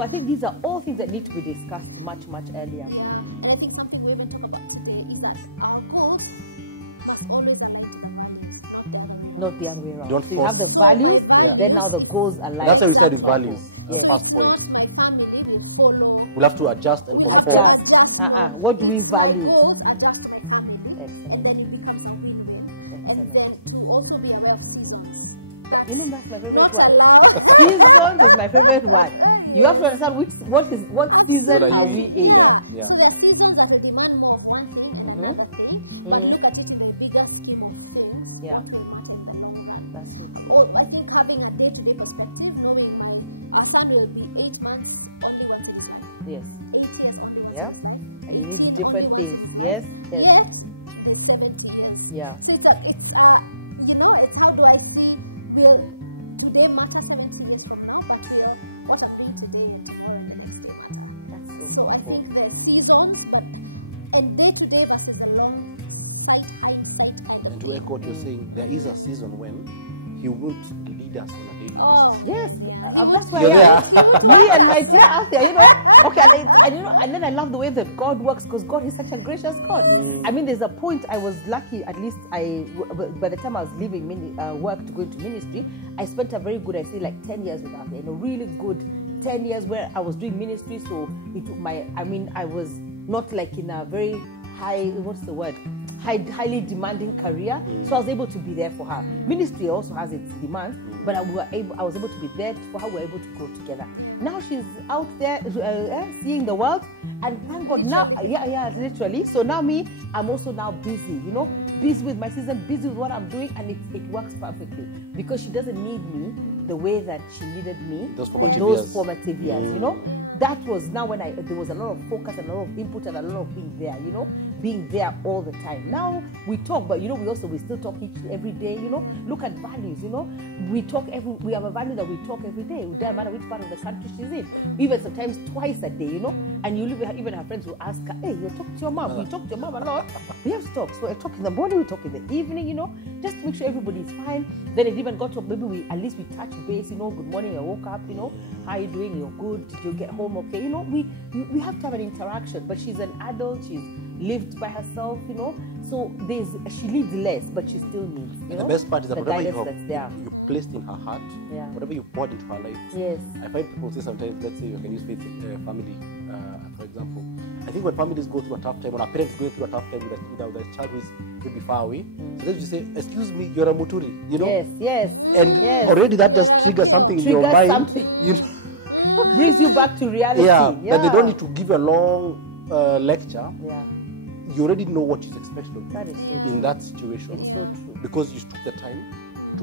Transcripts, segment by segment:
So I think these are all things that need to be discussed much, much earlier. Yeah, and I think something women talk about today is that our goals must always align to the values, not the other way around. Don't so you have the values, then now the goals align. That's what we said is values. Yes. First point. Not my family will follow. We'll have to adjust and conform. What do we value? Goals adjust to my family. Excellent. And then it becomes a win-win. And then to also be aware of seasons. That's my favorite one. Allowed. Seasons is my favorite one. You have to understand what season are we in. So there are seasons that will demand more of one thing and another day, but look at it in the bigger scheme of things. Yeah. In the long run. That's it. Or I think having a day-to-day perspective, knowing our son will be 8 months only working. Yes. 8 years only. Yeah. And he needs different things. Yes. Yes. 70 years. Yeah. So it's it's how do I see today matters 70 years from now, but what I'm doing today and tomorrow and the next 2 months. That's so So I powerful. think the seasons, but and day-to-day versus the long fight. And to echo what you're saying, there is a season when he won't lead us on a daily basis. Yes, that's why me and my dear out there, Okay, and then I love the way that God works, because God is such a gracious God. I mean, there's a point I was lucky. At least by the time I was leaving work to go into ministry, I spent a very good, I say, like 10 years with Arthur. Really good 10 years where I was doing ministry. So I was not like in a very highly demanding career, so I was able to be there for her. Ministry also has its demands, but I was able to be there for her. We were able to grow together. Now she's out there seeing the world, and thank God now, literally. So now I'm also now busy, busy with my season, busy with what I'm doing, and it works perfectly because she doesn't need me the way that she needed me in those formative years. That was now when there was a lot of focus and a lot of input and a lot of being there all the time. Now we talk, but we still talk every day. Look at values. We have a value that we talk every day. It doesn't matter which part of the country she's in. Even sometimes twice a day. And even her friends will ask her, "Hey, you talk to your mom? We talk to your mom a lot." We have to talk. So I talk in the morning, we talk in the evening. Just to make sure everybody's fine. Then it even got to maybe we touch base. Good morning. I woke up. How are you doing? You're good. Did you get home okay? We have to have an interaction. But she's an adult. She's lived by herself. So she needs less, but she still needs. The best part is that whatever you placed in her heart, whatever you poured into her life. Yes. I find people say sometimes, let's say you can use faith family, for example. I think when families go through a tough time, or a parent going through a tough time with a child who is maybe far away, so then you say, "Excuse me, you're a muturi," Yes. And already that just triggers something in your mind. Brings you back to reality. But they don't need to give you a long lecture. Yeah. You already know what is expected of you that is so in that situation. It's so true. Because you took the time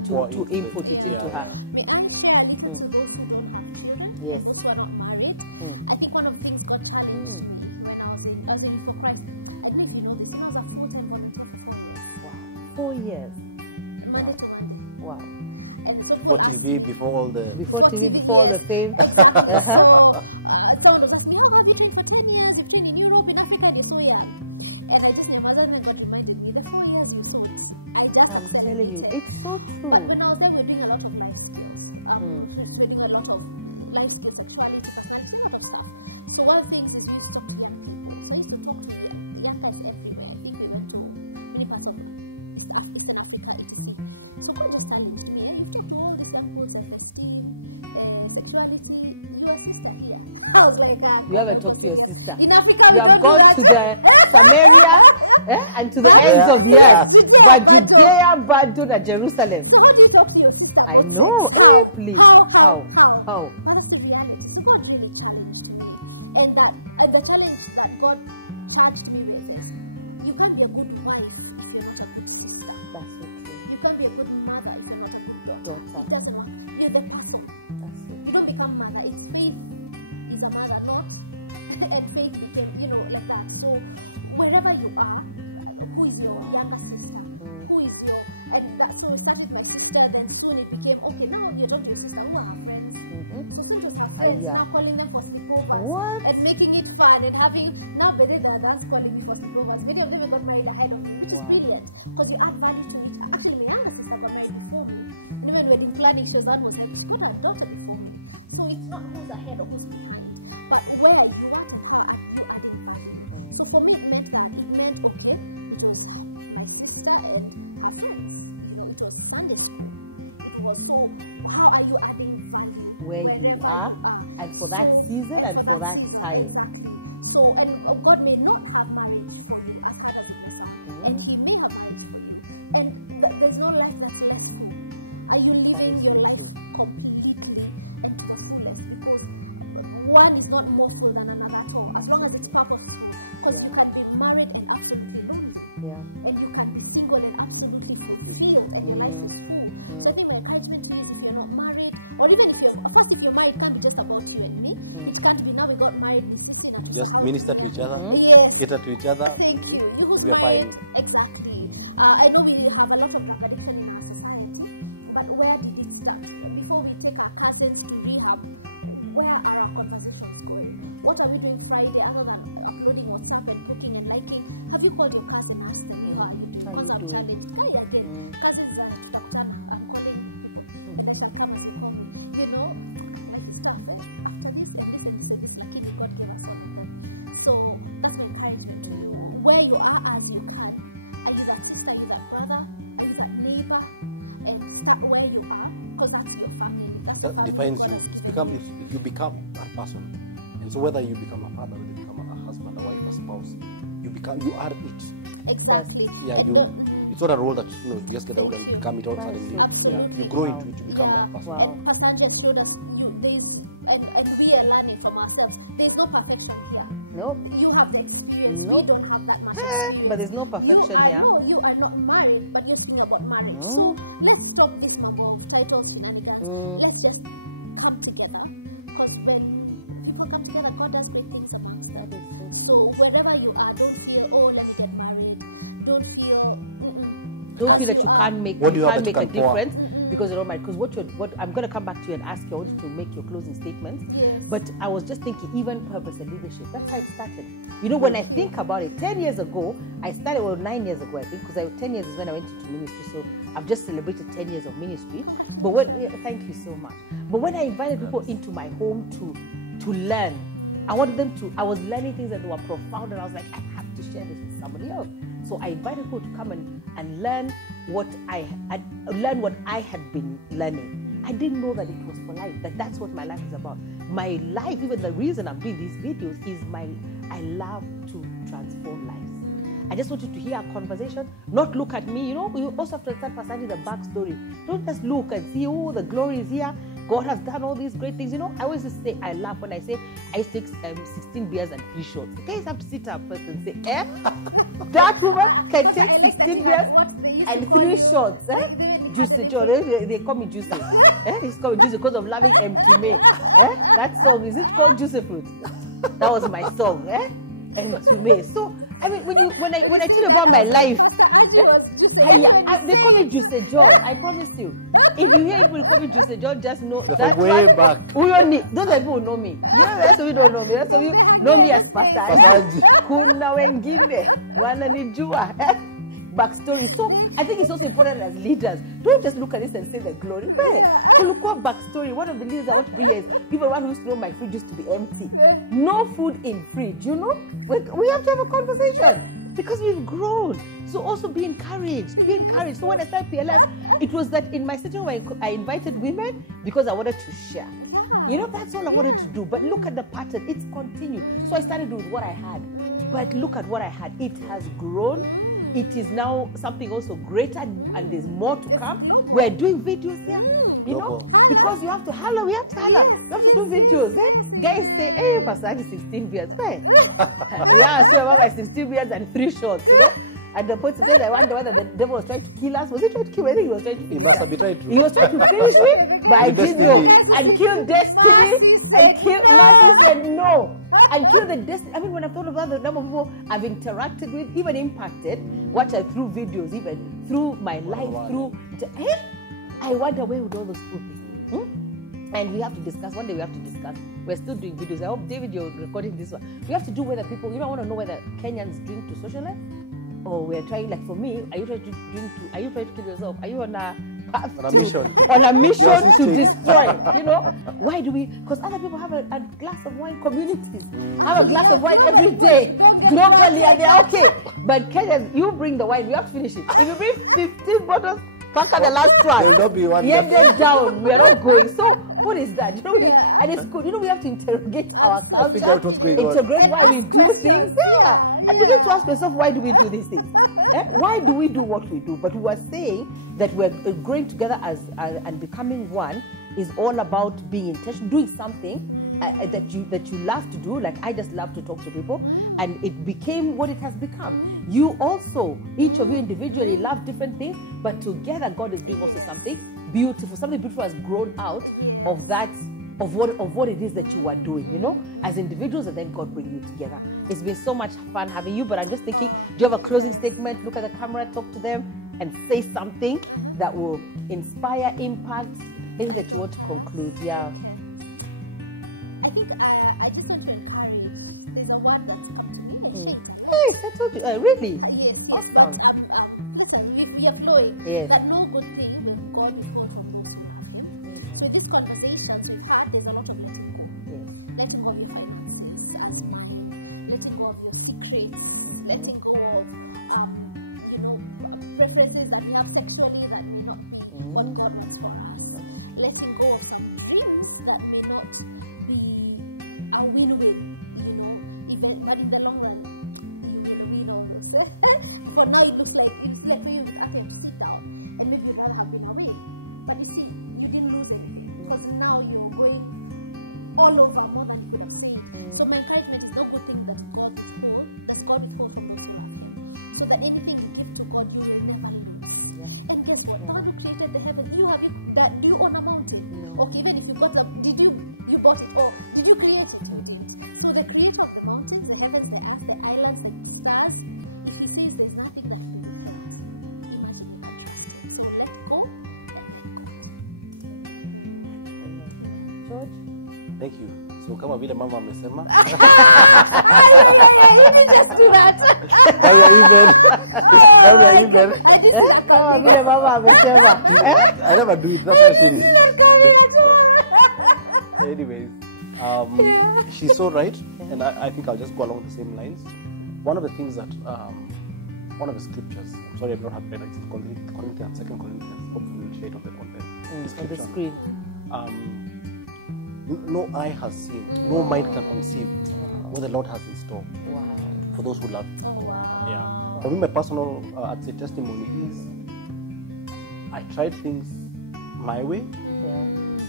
to input it into her. May I say a little to those who don't have children? Yes. Those who are not married? I think one of the things God challenged me when I was in for Christ. I think this when I was a full-time volunteer. Wow. 4 years. Monday to Monday. Wow. And before TV, before all the... Before TV, before all the fame. So, someone was asking me, how have you been for 10 years? You've been in Europe, in Africa, this so young. And I just, my mother never reminded me, the 4 years you told me. I'm telling you, it's so true. But when I was there, we're doing a lot of life skills. We're doing a lot of life skills, sexuality, a lot of stuff. So one thing is we talk to young people. So I used to talk to young guys everywhere. I think they went to many parts of Eastern Africa. So God just challenged me. And he talked to all these young people, sexuality, I was like, you haven't talked to your sister. In Africa, you have gone to the Samaria and to the ends of the earth. But Judea, Badon, and Jerusalem. So how do you talk to your sister? I know. Hey, please. How? That's the reality. God really challenged me. And the challenge that God had me with is, you can't be a good wife if you're not a good sister. That's so true. You can't be a good mother if you're not a good daughter. It doesn't work. You're the person. That's it. You don't become mother. It's faith is a mother, not. And faith became, like that. So wherever you are, who is your younger sister? Who is your, and that, so we started my sister, then soon it became, okay, now you're not your sister, who are her friends? So soon as her friends, now calling them for sleepovers, and making it fun, and having, now but then they're calling me for sleepovers. Many of them got married ahead of me, which is brilliant, because you add value to it. Actually, my younger sister got married before me. Even wedding planning shows that was like, she got a daughter before me. So it's not who's ahead or who's behind. you are, and for that season and for that time. So, and God may not have marriage for you as far as and He may have marriage for you. And there's no life that's left you. Are you living your life completely and to the fullest? Because one is not more full than another at all, as long as it's purposeful. Because you can be married and absolutely lonely. And you can be single and absolutely fulfilled, and your life is full. So I think my encouragement is, if you're not married, or even if you're, of course, if you're married, it can't be just about you and me. It can't be now we got married. Just minister to each other, cater to each other. Thank you. We are fine. Exactly. I know we have a lot of competition in our society, but where did it start? Before we take our cousins to rehab, where are our conversations going? What are we doing Friday other than uploading WhatsApp and cooking and liking? Have you called your cousin and asked them how are you doing? Because I've challenged. Hi again. Cousins are calling and I can come and they call me. You know, I start there. After this and this episode, this thinking God gave us something. So that's encouragement. Where you are as you can. Are you that sister? Are you that brother? Are you that neighbor? And start where you are, because that's your family. That defines you. If you become that person. And so whether you become a father, whether you become a husband, a wife, a spouse, you are it. Exactly. Yeah, it's not a role that you just get out and become it all suddenly. You grow into it to become that person. Wow. And Pastor told us, and we are learning from ourselves. There's no perfection here. Nope. You have the experience. Nope. We don't have that much experience. But there's no perfection here. No, you are not married, but you're speaking about marriage. So let's stop this number titles shenanigans. Let's just come together. Because when people come together, God does great things about it. That is So wherever you are, don't fear, oh, let me get married. Don't fear. Don't feel that you can't make a difference because you're not married. Because what I'm going to come back to you and ask you, I want you to make your closing statements. Yes. But I was just thinking, even purpose and leadership. That's how it started. You know, when I think about it, 10 years ago, I started, 9 years ago, I think, because 10 years is when I went into ministry. So I've just celebrated 10 years of ministry. But thank you so much. But when I invited people into my home to learn, I wanted them to, I was learning things that were profound, and I was like, I have to share this with somebody else. So I invited people to come and learn what I had been learning. I didn't know that it was for life, that's what my life is about. My life, even the reason I'm doing these videos is I love to transform lives. I just want you to hear a conversation, not look at me. You know, you also have to start understanding the backstory. Don't just look and see, oh, the glory is here. God has done all these great things. You know, I always just say, I laugh when I say, I take 16 beers and 3 shots. You guys have to sit up first and say, that woman can take 16 beers and 3 shots. Juicy, they call me Juicy. It's called Juicy because of loving empty me. That song, is it called Juicy Fruit? That was my song. Empty me. So, I mean, when I tell you about my life, they call me Juicy John. I promise you. If you hear people call me Juicy John, just know that way back. Those people who know me. Yeah, that's why you don't know me. That's why you know me as Pastor Angie. Kuna wengine wananijua. Backstory. So I think it's also important as leaders. Don't just look at this and say the glory. Look at backstory. One of the leaders I want to bring is people who used to know my fridge used to be empty. No food in fridge, you know? We have to have a conversation because we've grown. So also be encouraged. Be encouraged. So when I started PLF, it was that in my sitting room I invited women because I wanted to share. You know, that's all I wanted to do. But look at the pattern. It's continued. So I started with what I had. But look at what I had. It has grown. It is now something also greater, and there's more to come. We're doing videos here, you know, because you have to holler. We have to holler. We have to do videos. Guys say, hey, Pastor, 16 beers. Yeah, so about my 16 beers and 3 shots, you know. At the point of time, I wonder whether the devil was trying to kill us. Was he trying to kill me? I think he was trying to finish. He must have been trying to. He was trying to finish me, but I didn't know. And kill destiny, and kill Mercy said no. And kill the destiny. I mean, when I thought about the number of people I've interacted with, even impacted, watch I through videos, even through my life, I wonder where would all those people be? And we have to discuss. One day we have to discuss. We're still doing videos. I hope, David, you're recording this one. We have to do whether people, you don't want to know whether Kenyans drink to socialize, or we're trying, like for me, are you trying to drink to, are you trying to kill yourself? Are you on a path on a mission to destroy? You know, why do we? Because other people have a glass of wine, communities have a glass of wine every day globally, and they're okay. But Kenyans, you bring the wine, we have to finish it. If you bring 15 bottles, pack the last one. There'll not be one. Down. We are not going. So what is that? You know, and it's good. You know, we have to interrogate our culture, figure out what's going on. integrate why we do things, and begin to ask yourself, why do we do these things? Why do we do what we do? But we were saying that we're growing together and becoming one is all about being intentional, doing something that you love to do. Like I just love to talk to people, and it became what it has become. You also, each of you individually, love different things, but together God is doing also something beautiful. Something beautiful has grown out of that, of what it is that you are doing, you know, as individuals, and then God bring you together. It's been so much fun having you, but I'm just thinking, do you have a closing statement? Look at the camera, talk to them, and say something that will inspire, impact, things that you want to conclude. Yeah. I think I just want to encourage. There's a word that comes to me. Hey, I told you. Really? Yes. Awesome. We are flowing. Yes. That no good thing will God before from good. So this conversation that we've had, there's a lot of letting go. Yes. Letting go of your friends, letting go of your secrets, letting go of preferences that you have sexually that may not be what God wants for us. Letting go of some dreams that may not be a win-win, but in the long run, you will win all this. For now, it looks like it's left for you to sit down and maybe without having a way. But you see, you didn't lose anything because now you're going all over more than you could have seen. So my encouragement is no good thing that God before from those who love Him. So that anything you give to God, you will never lose. Yeah. And guess what? The one who created the heaven, do you own a mountain? No. Okay, even if you bought them, you bought it, or did you create it? So the creator of the mountains, the heavens, the earth, the islands, the stars, if he says there's nothing that he must do. So let go and George? Thank you. So kama vile mama amesema. You didn't just do that. Now we are even. Now we are even. I didn't do that. Kama vile mama amesema. I never do it. That's what she is. Anyways, she's so right, and I think I'll just go along the same lines. One of the things that, one of the scriptures, I'm sorry I've not had better, it's Corinthians, 2 Corinthians, hopefully we'll share it on the screen. No eye has seen, no mind can conceive what the Lord has in store for those who love Him. Oh, wow. Yeah. For me, my personal, I'd say testimony is, I tried things my way,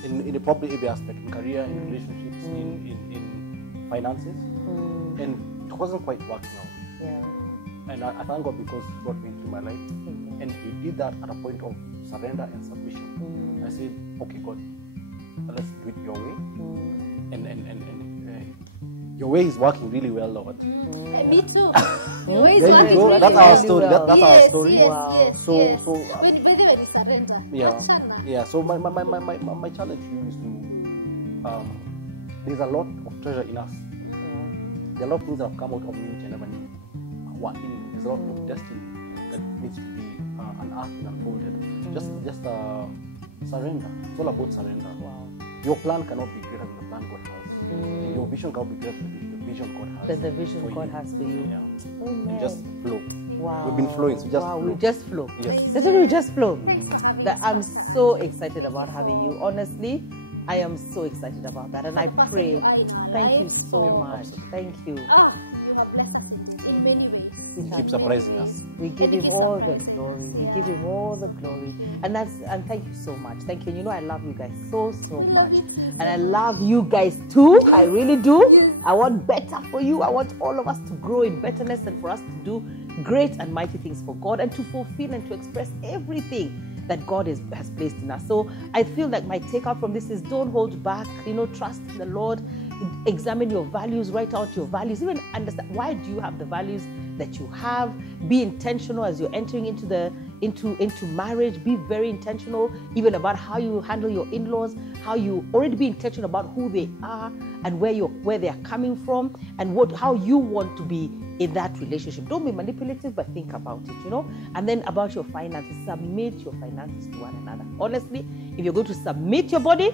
in probably every aspect, in career, in relationships, in finances, and it wasn't quite working out. Yeah. And I thank God because He brought me into my life, and He did that at a point of surrender and submission. I said, okay, God, let's do it your way, and your way is working really well, Lord. Me too. Your way is There you working go. really That's our well. story. That's our story. Yes, Wow. yes, So- yes. so, when you surrender. Yeah. So my challenge to you is to there's a lot of treasure in us. There are a lot of things that have come out of me which I never knew were in me. There's a lot of destiny that needs to be unearthed and unfolded. Just surrender. It's all about surrender. Wow. Your plan cannot be greater than the plan God has. Your vision cannot be greater than the vision God has. Than the vision God has for you. Yeah. Amen. You just flow. Wow. We've been flowing, so just flow. we just flow. Yes. That's why we just flow. Thanks for having That me. I'm so excited about having you. Honestly, I am so excited about that, and I pray. Thank you so much. Thank you. You have blessed us in many ways. We Keep thank surprising you. us. We give Him all the glory. We give Him all the glory, and thank you so much. Thank you. And you know I love you guys so much, and I love you guys too. I really do. I want better for you. I want all of us to grow in betterness and for us to do great and mighty things for God and to fulfill and to express everything that God has placed in us. So I feel like my takeout from this is don't hold back. Trust in the Lord. Examine your values. Write out your values. Even understand why do you have the values that you have. Be intentional as you're entering into marriage. Be very intentional even about how you handle your in-laws. How you already be intentional about who they are and where they are coming from and how you want to be in that relationship. Don't be manipulative, but think about it, And then about your finances, submit your finances to one another. Honestly, if you're going to submit your body,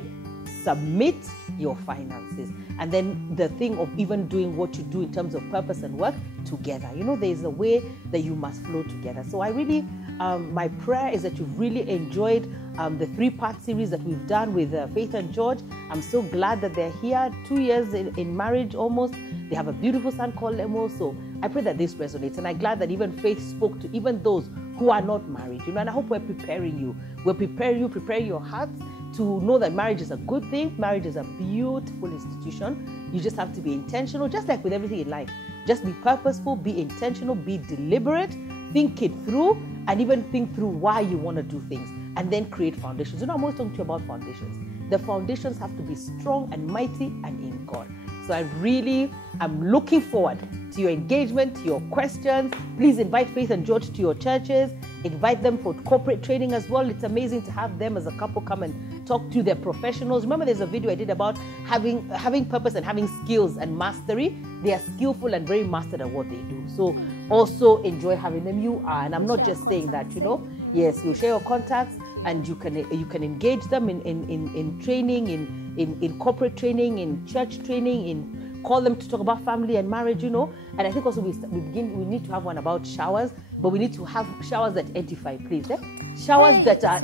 submit your finances. And then the thing of even doing what you do in terms of purpose and work together. There is a way that you must flow together. So I really, my prayer is that you've really enjoyed the 3-part series that we've done with Faith and George. I'm so glad that they're here, 2 years in marriage almost. They have a beautiful son called Lemo. So I pray that this resonates. And I'm glad that even Faith spoke to even those who are not married. You know, and I hope we're preparing you. We're preparing you, preparing your hearts to know that marriage is a good thing. Marriage is a beautiful institution. You just have to be intentional, just like with everything in life. Just be purposeful, be intentional, be deliberate, think it through, and even think through why you want to do things, and then create foundations. You know, I'm always talking to you about foundations. The foundations have to be strong and mighty and in God. So I'm looking forward to your engagement, to your questions. Please invite Faith and George to your churches. Invite them for corporate training as well. It's amazing to have them as a couple come and talk to their professionals. Remember, there's a video I did about having purpose and having skills and mastery. They are skillful and very mastered at what they do. So also enjoy having them. You are, and I'm not just saying that, you know. Yes, you share your contacts, and you can engage them in training, in corporate training, in church training, call them to talk about family and marriage, you know. And I think also we need to have one about showers, but we need to have showers that edify, please. Showers that are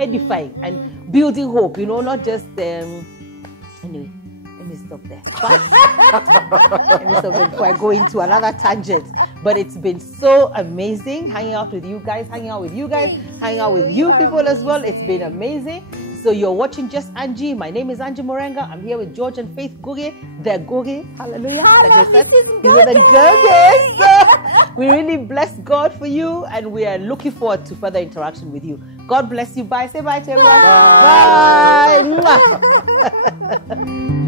edifying and building hope, you know, not just anyway. Let me stop there. Let me stop there before I go into another tangent. But it's been so amazing hanging out with you guys, hanging out with you people as well. It's been amazing. So you're watching Just Angie. My name is Angie Murenga. I'm here with George and Faith Goge. They're Goge. Hallelujah. These are the Goges. So we really bless God for you, and we are looking forward to further interaction with you. God bless you. Bye. Say bye to everyone. Bye. Bye.